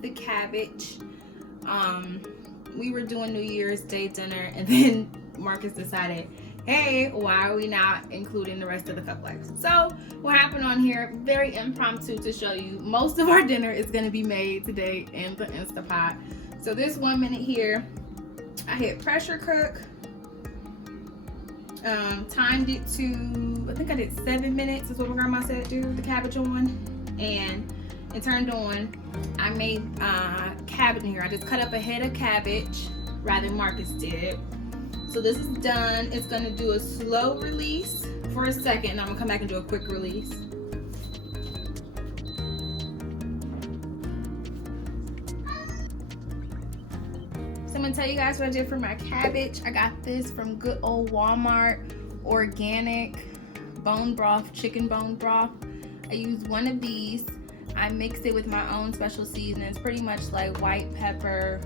the cabbage. We were doing New Year's Day dinner, and then Marcus decided, hey, why are we not including the rest of the cup lights? So what happened on here, very impromptu to show you, most of our dinner is going to be made today in the Instapot. So this 1 minute here, I hit pressure cook, timed it to, I think I did 7 minutes is what my grandma said do the cabbage on, and it turned on. I made cabbage in here. I just cut up a head of cabbage, rather Marcus did. So this is done. It's gonna do a slow release for a second, and I'm gonna come back and do a quick release. So I'm gonna tell you guys what I did for my cabbage. I got this from good old Walmart, organic bone broth, chicken bone broth. I used one of these. I mixed it with my own special seasonings, pretty much like white pepper,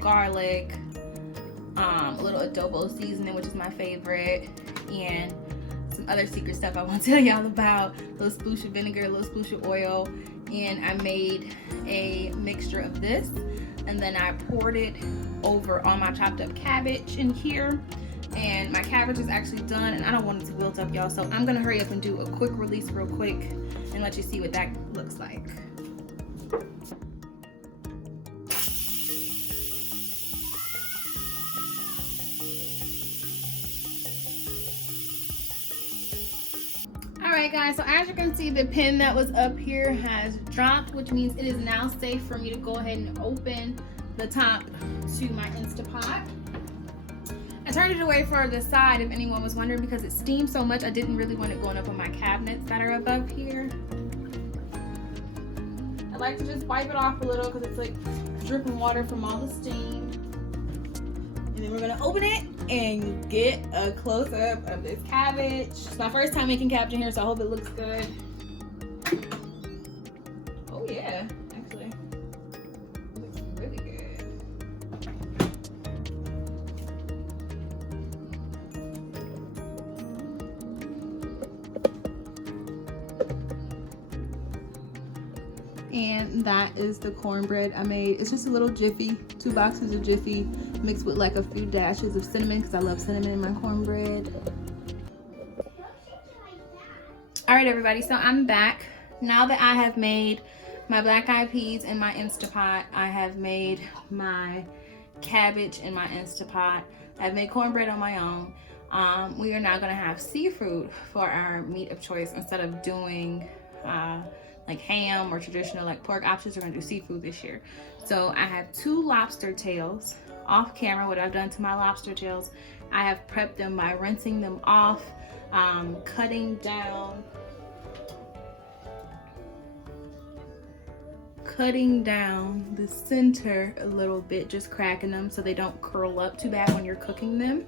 garlic, a little adobo seasoning, which is my favorite, and some other secret stuff I won't tell y'all about. A little sploosh of vinegar, a little sploosh of oil, and I made a mixture of this, and then I poured it over all my chopped up cabbage in here. And my cabbage is actually done, and I don't want it to wilt up, y'all, so I'm gonna hurry up and do a quick release real quick and let you see what that looks like. Alright guys, so as you can see, the pin that was up here has dropped, which means it is now safe for me to go ahead and open the top to my Instapot. I turned it away for the side, if anyone was wondering, because it steams so much. I didn't really want it going up on my cabinets that are above here. I like to just wipe it off a little because it's like dripping water from all the steam. And then we're gonna open it and get a close-up of this cabbage. It's my first time making cabbage in here, so I hope it looks good. Oh yeah, actually, it looks really good. And that is the cornbread I made. It's just a little Jiffy, 2 boxes of Jiffy mixed with like a few dashes of cinnamon, because I love cinnamon in my cornbread. All right, everybody, so I'm back. Now that I have made my black eyed peas in my Instapot, I have made my cabbage in my Instapot, I've made cornbread on my own. We are now gonna have seafood for our meat of choice. Instead of doing like ham or traditional like pork options, we're gonna do seafood this year. So I have 2 lobster tails. Off camera, what I've done to my lobster tails, I have prepped them by rinsing them off, cutting down the center a little bit, just cracking them so they don't curl up too bad when you're cooking them.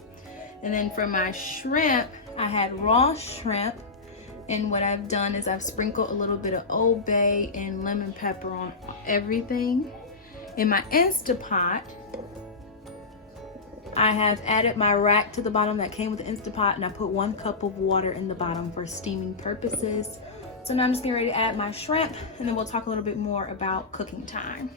And then for my shrimp, I had raw shrimp, and what I've done is I've sprinkled a little bit of Old Bay and lemon pepper on everything. In my Instapot, I have added my rack to the bottom that came with the Instapot, and I put 1 cup of water in the bottom for steaming purposes. So now I'm just getting ready to add my shrimp, and then we'll talk a little bit more about cooking time.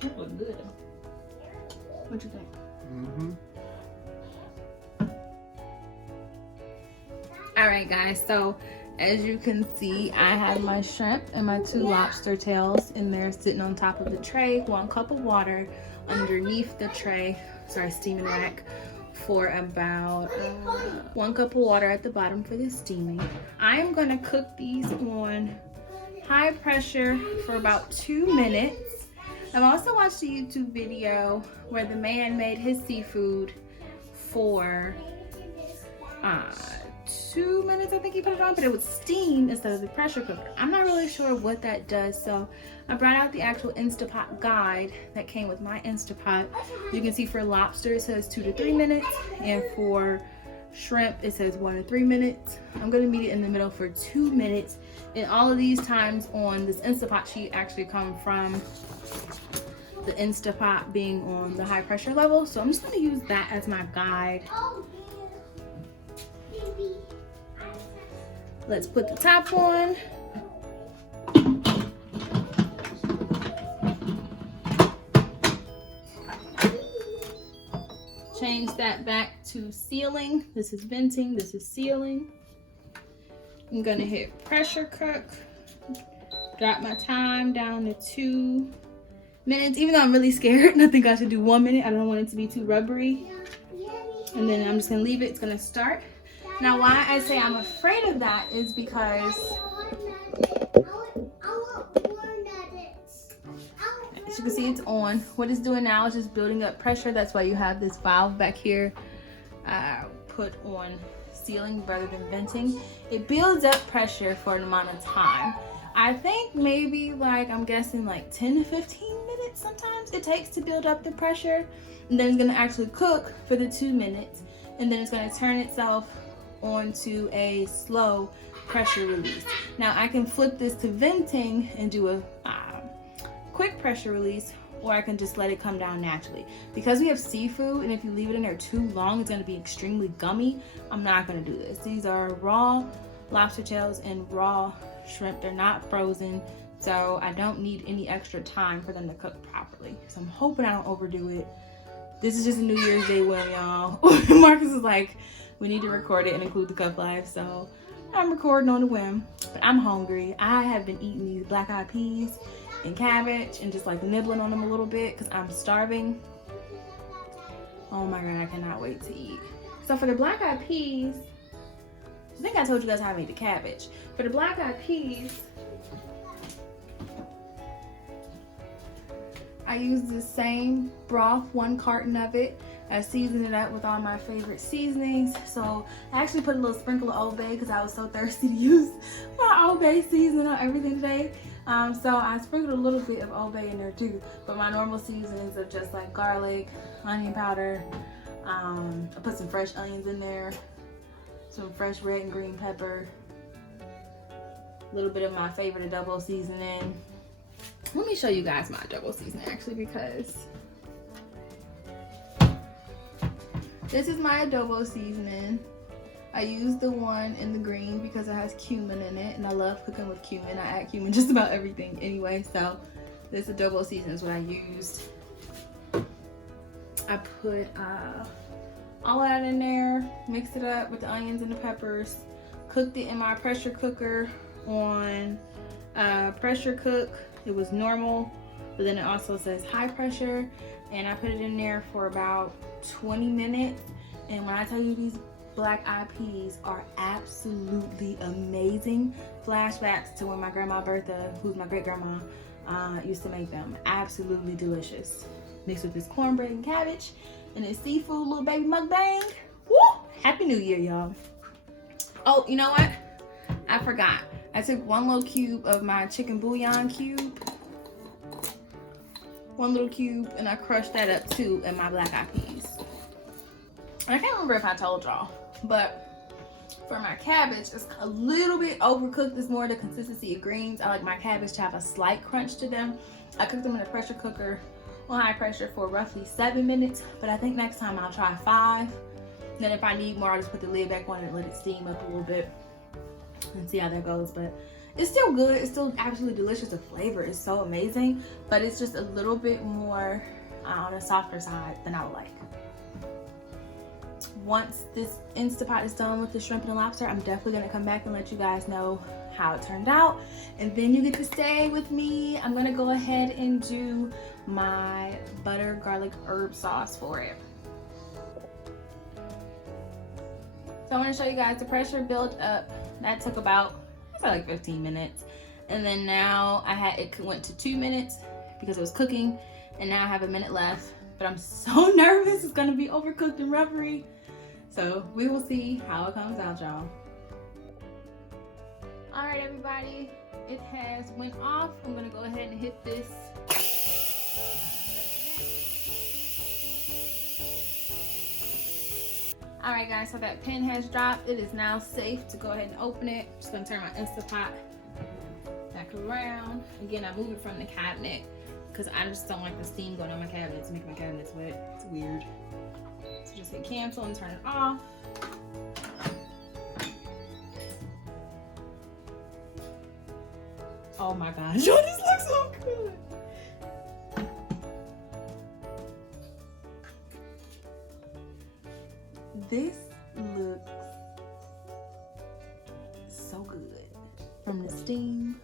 Shrimp look good. What you think? All right, guys. So as you can see, I have my shrimp and my 2 lobster tails in there sitting on top of the tray. 1 cup of water underneath the tray. Sorry, steaming rack. For about 1 cup of water at the bottom for the steaming. I'm gonna cook these on high pressure for about 2 minutes. I've also watched a YouTube video where the man made his seafood for 2 minutes, I think he put it on, but it was steam instead of the pressure cooker. I'm not really sure what that does, so I brought out the actual Instapot guide that came with my Instapot. You can see for lobster it says 2 to 3 minutes, and for shrimp it says 1 to 3 minutes. I'm gonna meet it in the middle for 2 minutes, and all of these times on this Instapot sheet actually come from the Instapot being on the high pressure level, so I'm just gonna use that as my guide. Let's put the top on. Change that back to sealing. This is venting, this is sealing. I'm gonna hit pressure cook. Drop my time down to 2 minutes, even though I'm really scared. I think I should do 1 minute. I don't want it to be too rubbery. And then I'm just gonna leave it. It's gonna start. Now, why I say I'm afraid of that is because as you can see, it's on. What it's doing now is just building up pressure. That's why you have this valve back here put on sealing rather than venting. It builds up pressure for an amount of time. I think maybe like, I'm guessing like 10 to 15 minutes sometimes it takes to build up the pressure. And then it's gonna actually cook for the 2 minutes. And then it's gonna turn itself onto a slow pressure release. Now I can flip this to venting and do a quick pressure release, or I can just let it come down naturally. Because we have seafood, and if you leave it in there too long, it's gonna be extremely gummy. I'm not gonna do this. These are raw lobster tails and raw shrimp. They're not frozen, so I don't need any extra time for them to cook properly. So I'm hoping I don't overdo it. This is just a New Year's Day whim, y'all. Marcus is like, we need to record it and include the cup live, so I'm recording on a whim. But I'm hungry. I have been eating these black-eyed peas and cabbage and just like nibbling on them a little bit because I'm starving. Oh my god, I cannot wait to eat. So for the black-eyed peas, I think I told you guys how I made the cabbage. For the black-eyed peas, I use the same broth, 1 carton of it. I seasoned it up with all my favorite seasonings. So I actually put a little sprinkle of Old Bay because I was so thirsty to use my Old Bay seasoning on everything today. So I sprinkled a little bit of Old Bay in there too. But my normal seasonings are just like garlic, onion powder. I put some fresh onions in there, some fresh red and green pepper, a little bit of my favorite adobo seasoning. Let me show you guys my adobo seasoning actually, because this is my adobo seasoning. I use the one in the green because it has cumin in it, and I love cooking with cumin. I add cumin just about everything anyway, so this adobo seasoning is what I used. I put all of that in there, mixed it up with the onions and the peppers, cooked it in my pressure cooker on pressure cook. It was normal, but then it also says high pressure, and I put it in there for about 20 minutes. And when I tell you these black-eyed peas are absolutely amazing, flashbacks to when my grandma Bertha, who's my great-grandma, used to make them. Absolutely delicious. Mixed with this cornbread and cabbage and this seafood little baby mukbang. Woo! Happy New Year, y'all. Oh, you know what? I forgot. I took 1 little cube of my chicken bouillon cube. 1 little cube, and I crushed that up too in my black-eyed peas. I can't remember if I told y'all, but for my cabbage, it's a little bit overcooked. It's more the consistency of greens. I like my cabbage to have a slight crunch to them. I cooked them in a pressure cooker on high pressure for roughly 7 minutes, but I think next time I'll try 5. Then if I need more, I'll just put the lid back on and let it steam up a little bit and see how that goes. But it's still good. It's still absolutely delicious. The flavor is so amazing, but it's just a little bit more on the softer side than I would like. Once this Instapot is done with the shrimp and the lobster, I'm definitely gonna come back and let you guys know how it turned out, and then you get to stay with me. I'm gonna go ahead and do my butter garlic herb sauce for it. So I want to show you guys the pressure built up. That took about like 15 minutes, and then now it went to 2 minutes because it was cooking, and now I have a minute left. But I'm so nervous it's gonna be overcooked and rubbery. So we will see how it comes out, y'all. All right, everybody, it has went off. I'm gonna go ahead and hit this. All right, guys, so that pin has dropped. It is now safe to go ahead and open it. I'm just gonna turn my Instapot back around. Again, I moved it from the cabinet because I just don't like the steam going on my cabinet to make my cabinets wet. It's weird. So just hit cancel and turn it off. Oh my gosh, yo, this looks so good. This looks so good from the steam.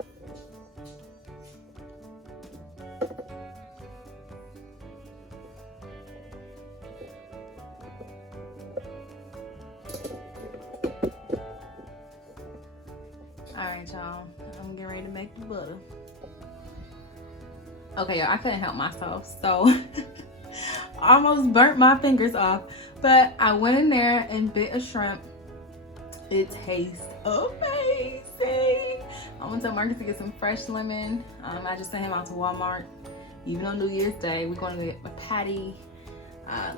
Alright, y'all, I'm getting ready to make the butter. Okay, y'all, I couldn't help myself, so I almost burnt my fingers off, but I went in there and bit a shrimp. It tastes amazing. I went to Marcus to get some fresh lemon. I just sent him out to Walmart. Even on New Year's Day, we're going to get a patty,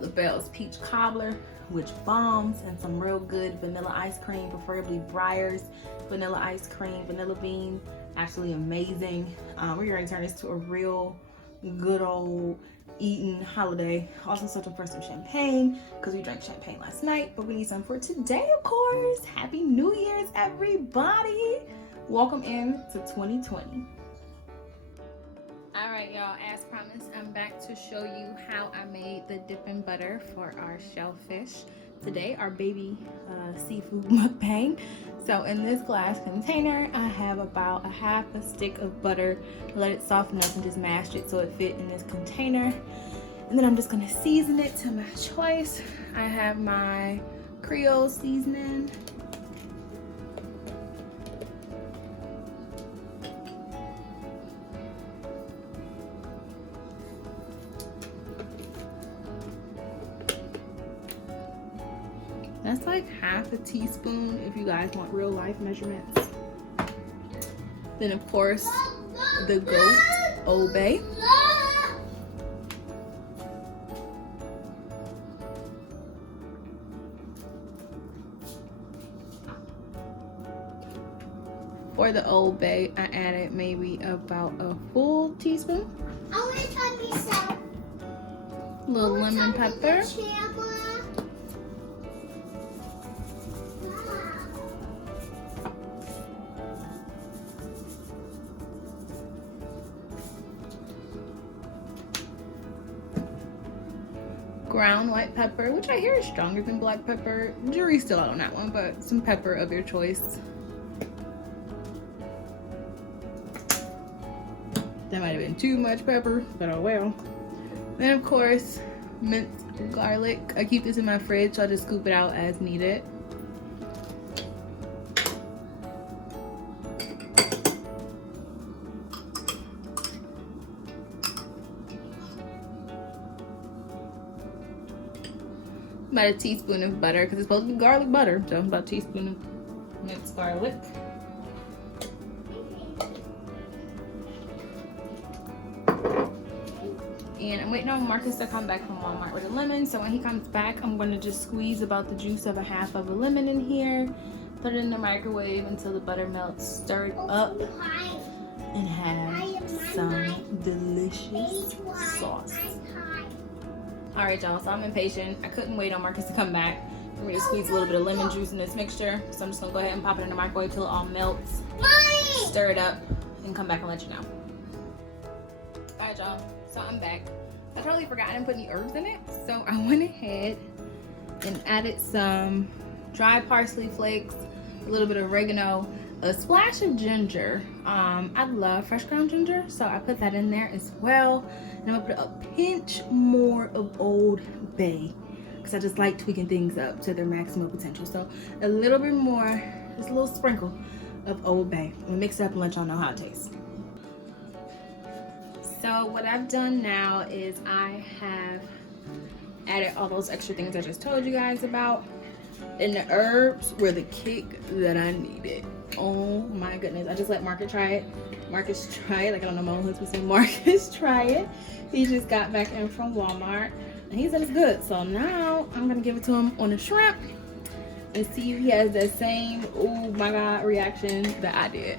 LaBelle's peach cobbler, which bombs, and some real good vanilla ice cream, preferably Breyer's vanilla ice cream, vanilla bean, actually amazing. We're going to turn this to a real good old eating holiday. Also searching for some champagne because we drank champagne last night, but we need some for today, of course. Happy New Year's, everybody. Welcome in to 2020. All right, y'all, as promised, I'm back to show you how I made the dipping butter for our shellfish. Today, our baby seafood mukbang. So in this glass container, I have about a half a stick of butter. Let it soften up and just mashed it so it fit in this container. And then I'm just gonna season it to my choice. I have my Creole seasoning. That's like half a teaspoon if you guys want real life measurements. Then of course, the goat Old Bay. For the Old Bay, I added maybe about a full teaspoon. I want to try myself. Little lemon pepper. Ground white pepper, which I hear is stronger than black pepper. Jury's still out on that one, but some pepper of your choice. That might have been too much pepper, but oh well. Then of course, minced garlic. I keep this in my fridge, so I just scoop it out as needed. About a teaspoon of butter, because it's supposed to be garlic butter, so about a teaspoon of minced garlic. And I'm waiting on Marcus to come back from Walmart with a lemon, so when he comes back, I'm going to just squeeze about the juice of a half of a lemon in here, put it in the microwave until the butter melts, stir it up, and have some delicious sauce. All right, y'all, so I'm impatient. I couldn't wait on Marcus to come back for me to squeeze a little bit of lemon juice in this mixture. So I'm just gonna go ahead and pop it in the microwave till it all melts, stir it up, and come back and let you know. All right, y'all, so I'm back. I totally forgot I didn't put any herbs in it. So I went ahead and added some dry parsley flakes, a little bit of oregano, a splash of ginger. I love fresh ground ginger, so I put that in there as well. And I'm gonna put a pinch more of Old Bay because I just like tweaking things up to their maximum potential. So a little bit more, just a little sprinkle of Old Bay. I'm gonna mix it up and let y'all know how it tastes. So what I've done now is I have added all those extra things I just told you guys about. And the herbs were the kick that I needed. Oh my goodness. I just let Marcus try it. Marcus try it. Like, I don't know, my own husband said Marcus try it. He just got back in from Walmart and he said it's good. So now I'm gonna give it to him on the shrimp and see if he has that same oh my god reaction that I did.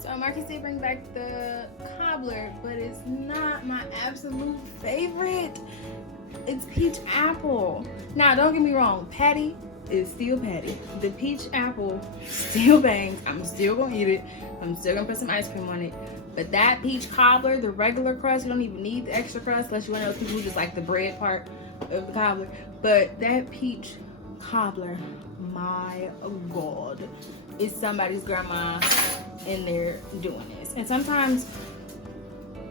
So Marcus did bring back the cobbler, but it's not my absolute favorite. It's peach apple. Now, don't get me wrong, patty is still patty. The peach apple still bangs. I'm still gonna eat it. I'm still gonna put some ice cream on it. But that peach cobbler, the regular crust, you don't even need the extra crust unless you're one of those people who just like the bread part of the cobbler. But that peach cobbler, my god, is somebody's grandma in there doing this. And sometimes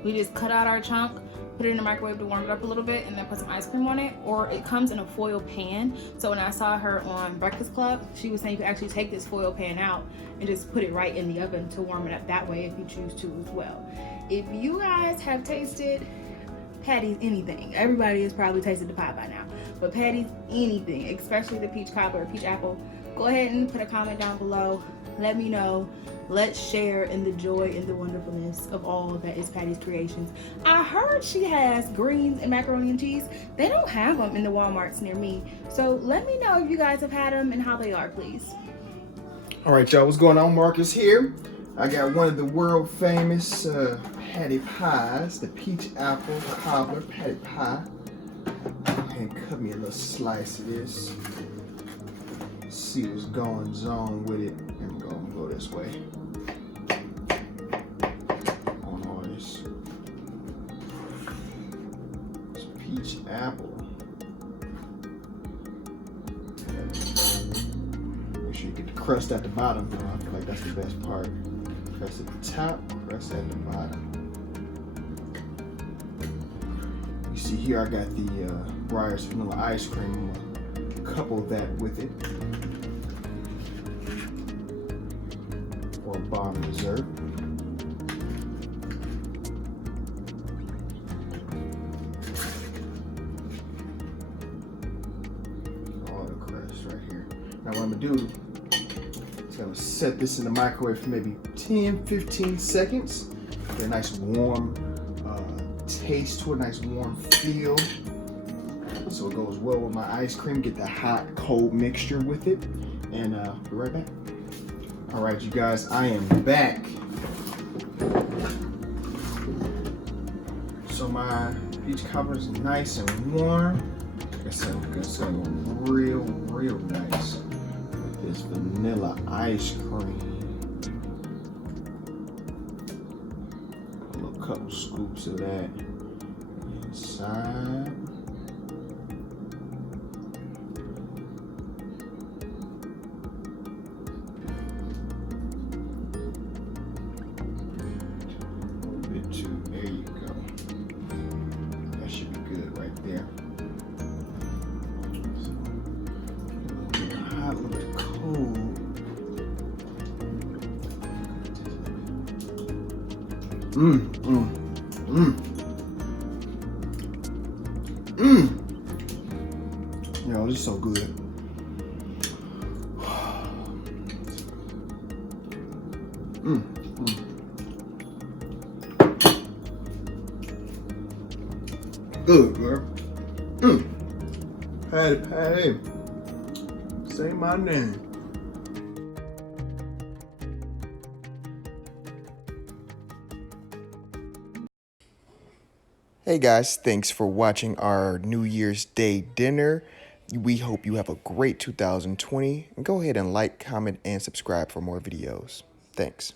we just cut out our chunk, put it in the microwave to warm it up a little bit, and then put some ice cream on it. Or it comes in a foil pan. So when I saw her on Breakfast Club, she was saying you can actually take this foil pan out and just put it right in the oven to warm it up that way if you choose to as well. If you guys have tasted Patty's anything, everybody has probably tasted the pie by now, but Patty's anything, especially the peach cobbler or peach apple, go ahead and put a comment down below. Let me know. Let's share in the joy and the wonderfulness of all that is Patty's Creations. I heard she has greens and macaroni and cheese. They don't have them in the Walmarts near me. So let me know if you guys have had them and how they are, please. All right, y'all, what's going on? Marcus here. I got one of the world famous patty pies, the peach apple cobbler patty pie. And cut me a little slice of this. See what's going on with it. I'm gonna go this way. On all this. It's peach apple. Make sure you get the crust at the bottom. I feel like that's the best part. Crust at the top, crust at the bottom. You see here I got the Breyers vanilla ice cream. Couple that with it for a bottom dessert. All the crust right here. Now what I'm gonna do is I'm gonna set this in the microwave for maybe 10-15 seconds. Get a nice warm taste to a nice warm feel. So it goes well with my ice cream. Get the hot, cold mixture with it. And be right back. All right, you guys, I am back. So my peach cobbler is nice and warm. Like I said, it's gonna go real nice with this vanilla ice cream. A little couple scoops of that inside. There you go. That should be good right there. So, a little bit hot, a little bit cold. Yo, this is so good. Good, girl. Patty. Say my name. Hey guys, thanks for watching our New Year's Day dinner. We hope you have a great 2020. And go ahead and like, comment, and subscribe for more videos. Thanks.